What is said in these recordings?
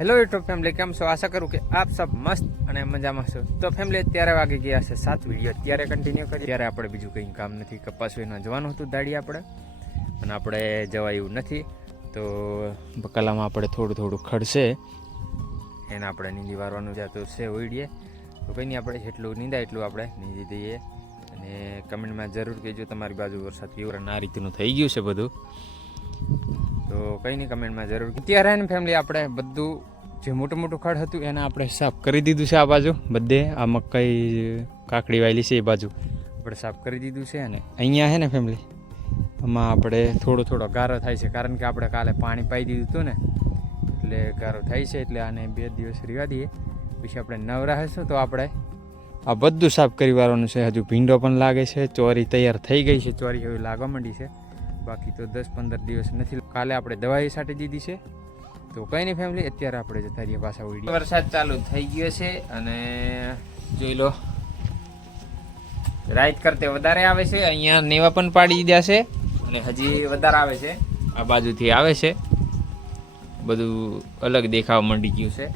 Hello YouTube family, કેમ છો? આશા કરું કે આપ સબ મસ્ત અને મજામાં છો. તો ફેમિલી, અત્યારે વાગી ગયા છે 7 વિડીયો અત્યારે કન્ટિન્યુ કરીએ. ત્યારે આપણે બીજું કંઈ કામ નથી, કપાસવીના જવાનું હતું દાડી આપણે, અને આપણે જવાયું નથી. તો બકાલામાં આપણે થોડું ખડશે એને આપણે નીંદી વારવાનું છે. તો છે ઓઈડીએ તો કંઈ નહીં, આપણે જેટલું નીંદાય એટલું આપણે નીંદી દઈએ. અને કમેન્ટમાં જરૂર કહેજો તમારી બાજુ વરસાદ કેવું આ રીતનું થઈ ગયું છે બધું. તો કંઈ નહીં, કમેન્ટમાં જરૂર. અત્યારે ને ફેમિલી આપણે બધું જે મોટું ખડ હતું એને આપણે સાફ કરી દીધું છે. આ બાજુ બધે આ મકાઈ કાકડી વાયેલી છે એ બાજુ આપણે સાફ કરી દીધું છે. અને અહીંયા છે ને ફેમિલી, આમાં આપણે થોડો ગારો થાય છે, કારણ કે આપણે કાલે પાણી પાઈ દીધું હતું ને, એટલે ગારો થાય છે. એટલે આને 2 દિવસ રહેવા દઈએ, પછી આપણે નવરા હશું તો આપણે આ બધું સાફ કરી વાળવાનું છે. હજુ ભીંડો પણ લાગે છે, ચોરી તૈયાર થઈ ગઈ છે, ચોરી હવે લાગવા માંડી છે. બાકી તો 10-15 દિવસ નથી. કાલે આપણે દવાઈ છાંટી દીધી છે. તો કંઈ નહીં ફેમિલી, અત્યારે આપણે જતા રહીએ પાછા ઉડી. વરસાદ ચાલુ થઈ ગયો છે અને જોઈ લો રાઈટ કરતે વધારે આવે છે. અહીંયા નેવા પણ પાડી દીધા છે અને હજી વધારે આવે છે. આ બાજુથી આવે છે, બધું અલગ દેખાવા માંડી ગયું છે.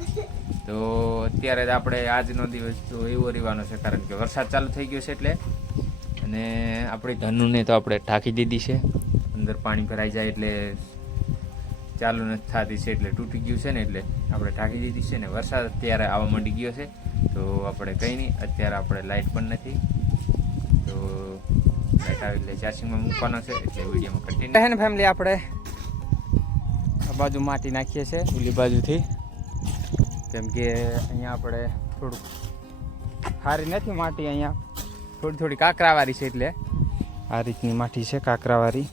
તો અત્યારે જ આપણે આજનો દિવસ તો એવો રહેવાનો છે, કારણ કે વરસાદ ચાલુ થઈ ગયો છે એટલે. અને આપણી ધનુને તો આપણે ઢાંકી દીધી છે, અંદર પાણી ભરાઈ જાય એટલે ચાલુ નથી થતી છે, એટલે તૂટી ગયું છે ને, એટલે આપણે ઢાંકી દીધી છે. ને વરસાદ અત્યારે આવવા માંડી ગયો છે. તો આપણે કંઈ નહીં, અત્યારે આપણે લાઇટ પણ નથી, તો લાઇટ આવે એટલે ચાર્જિંગમાં મૂકવાનો છે. એટલે વિડીયોમાં કન્ટિન્યુ છે ને ફેમિલી. આપણે આ બાજુ માટી નાખીએ છીએ ઓલી બાજુથી, કેમ કે અહીંયા આપણે થોડુંક સારી નથી માટી, અહીંયા થોડી કાકરાવાળી છે. એટલે આ રીતની માટી છે કાકરાવાળી,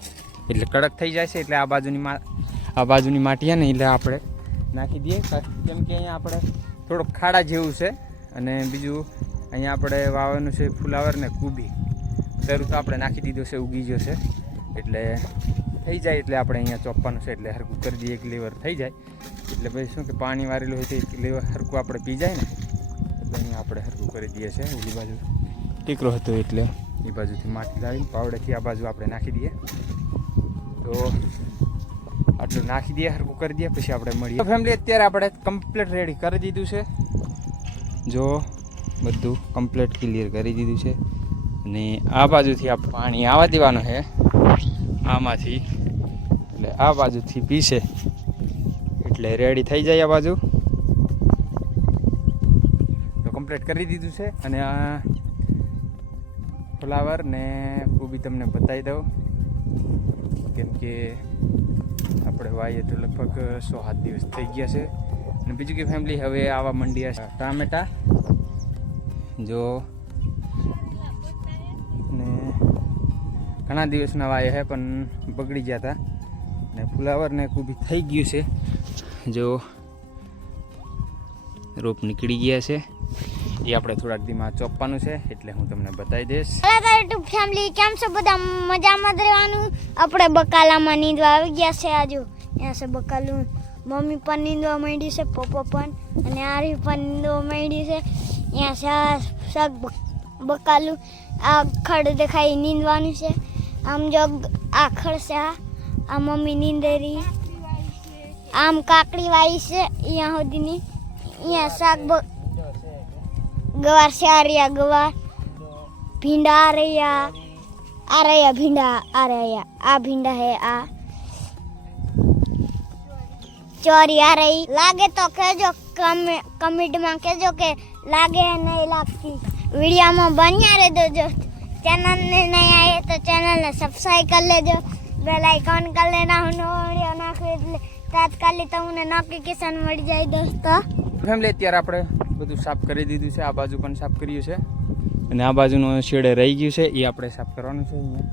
એટલે કડક થઈ જાય છે. એટલે આ બાજુની માટી છે ને, એટલે આપણે નાખી દઈએ, કેમ કે અહીંયા આપણે થોડુંક ખાડા જેવું છે. અને બીજું અહીંયા આપણે વાવવાનું છે ફુલાવર ને કુબી, તરું તો આપણે નાખી દીધો છે, ઉગી ગયો છે. એટલે થઈ જાય એટલે આપણે અહીંયા ચોપવાનું છે, એટલે હરકું કરી દઈએ. એક લેવર થઈ જાય એટલે પછી શું કે પાણી વારેલું હોય તો એક લેવર હરકું આપણે પી જાય ને, એટલે અહીંયા આપણે હરકું કરી દઈએ છીએ. ઓલી બાજુ ટીકરો હતો એટલે એ બાજુથી માટી લાવીને પાવડેથી આ બાજુ આપણે નાખી દઈએ. તો આટલું નાખી દઈએ, હરકું કરી દઈએ, પછી આપણે મળીએ. ફેમિલી, અત્યારે આપણે કમ્પ્લીટ રેડી કરી દીધું છે. જો બધું કમ્પ્લીટ ક્લિયર કરી દીધું છે. અને આ બાજુથી આ પાણી આવવા દેવાનું છે આમાંથી, એટલે આ બાજુથી પીશે એટલે રેડી થઈ જાય. આ બાજુ તો કમ્પ્લીટ કરી દીધું છે. અને આ ફ્લાવર ને કોબી તમને બતાવી દઉં, કેમ કે આપણે વાઈએ તો લગભગ 6-7 દિવસ થઈ ગયા છે. અને બીજું કે ફેમિલી, હવે આવા મંડ્યા છે ટામેટા. જો ને ઘણા દિવસના વાય છે પણ બગડી ગયા હતા. ને ફ્લાવર ને કોબી થઈ ગયું છે. જો રોપ નીકળી ગયા છે, એ આપણે થોડાક દીમાં ચોપવાનું છે, એટલે હું તમને બતાવી દઈશ. હેલો યુટ્યુબ ફેમિલી, કેમ છો બધા? મજામાં જ રહેવાનું. આપણે બકાલામાં નીંદવા આવી ગયા છે. આજુ અહીંયા છે બકાલું, મમ્મી પણ નીંદવા માંડી છે, પપ્પા પણ, અને આરી પણ નીંદવા માંડી છે. અહીંયા શાક બકાલું, આ ખડ દેખાય નીંદવાનું છે. આમ જો આ ખડ છે, આ મમ્મી નીંદેરી, આમ કાકડી વાઈ છે અહીંયા સુધીની. અહીંયા શાક ગવાર છે, આ રહ્યા ગવાર, ભીંડા આ રહ્યા ભીંડા, આ રહ્યા આ ભીંડા હે, આ ચોરી આ રહી. લાગે તો કહેજો, કમેન્ટમાં કહેજો કે લાગે નહીં લાગતી. વિડીયોમાં બન્યા રહેજો. જો ચેનલને નહીં આવે તો ચેનલને સબસ્ક્રાઈબ કરી લેજો, બેલ આઇકન કરી લેના. હું નવો વિડીયો નાખું એટલે તાત્કાલિક તમને નોટિફિકેશન મળી જાય દોસ્તો. ફેમિલી, અત્યારે આપણે બધું સાફ કરી દીધું છે. આ બાજુ પણ સાફ કર્યું છે, અને આ બાજુનો શેડે રહી ગયું છે, એ આપણે સાફ કરવાનું છે અહીંયા.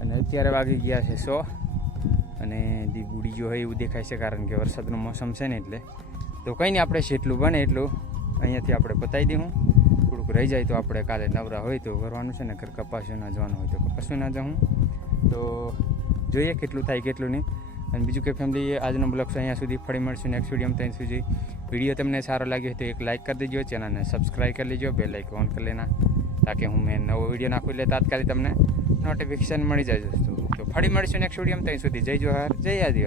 અને અત્યારે વાગી ગયા છે 100, અને દી બુડી ગયો હોય એવું દેખાય છે, કારણ કે વરસાદનો મોસમ છે ને, એટલે. તો કંઈ નહીં, આપણે જેટલું બને એટલું અહીંયાથી આપણે પતાવી દઉં. થોડુંક રહી જાય તો આપણે કાલે નવરા હોય તો કરવાનું છે ને, ઘર કપાસું ના જવાનું હોય તો કપાસું ના જાઉં. તો જોઈએ કેટલું થાય કેટલું નહીં. અને બીજું કે ફેમિલી, આજનો બ્લોગ છે અહીંયા સુધી. ફરી મળશું નેક્સ્ટ વિડીયોમાં. ત્યાં સુધી વિડીયો તમને સારો લાગ્યો હોય તો એક લાઇક કરી દેજો, ચેનલને સબસ્ક્રાઈબ કરી લેજો, બેલ આઇકન ઓન કરી લેના, તાકે હું મેં નવો વિડીયો નાખું એટલે તાત્કાલિક તમને નોટિફિકેશન મળી જાય દોસ્તો. તો ફરી મળીશું નેક્સ્ટ વિડીયોમાં. ત્યાં સુધી જય જોહાર, જય આદિવાસી.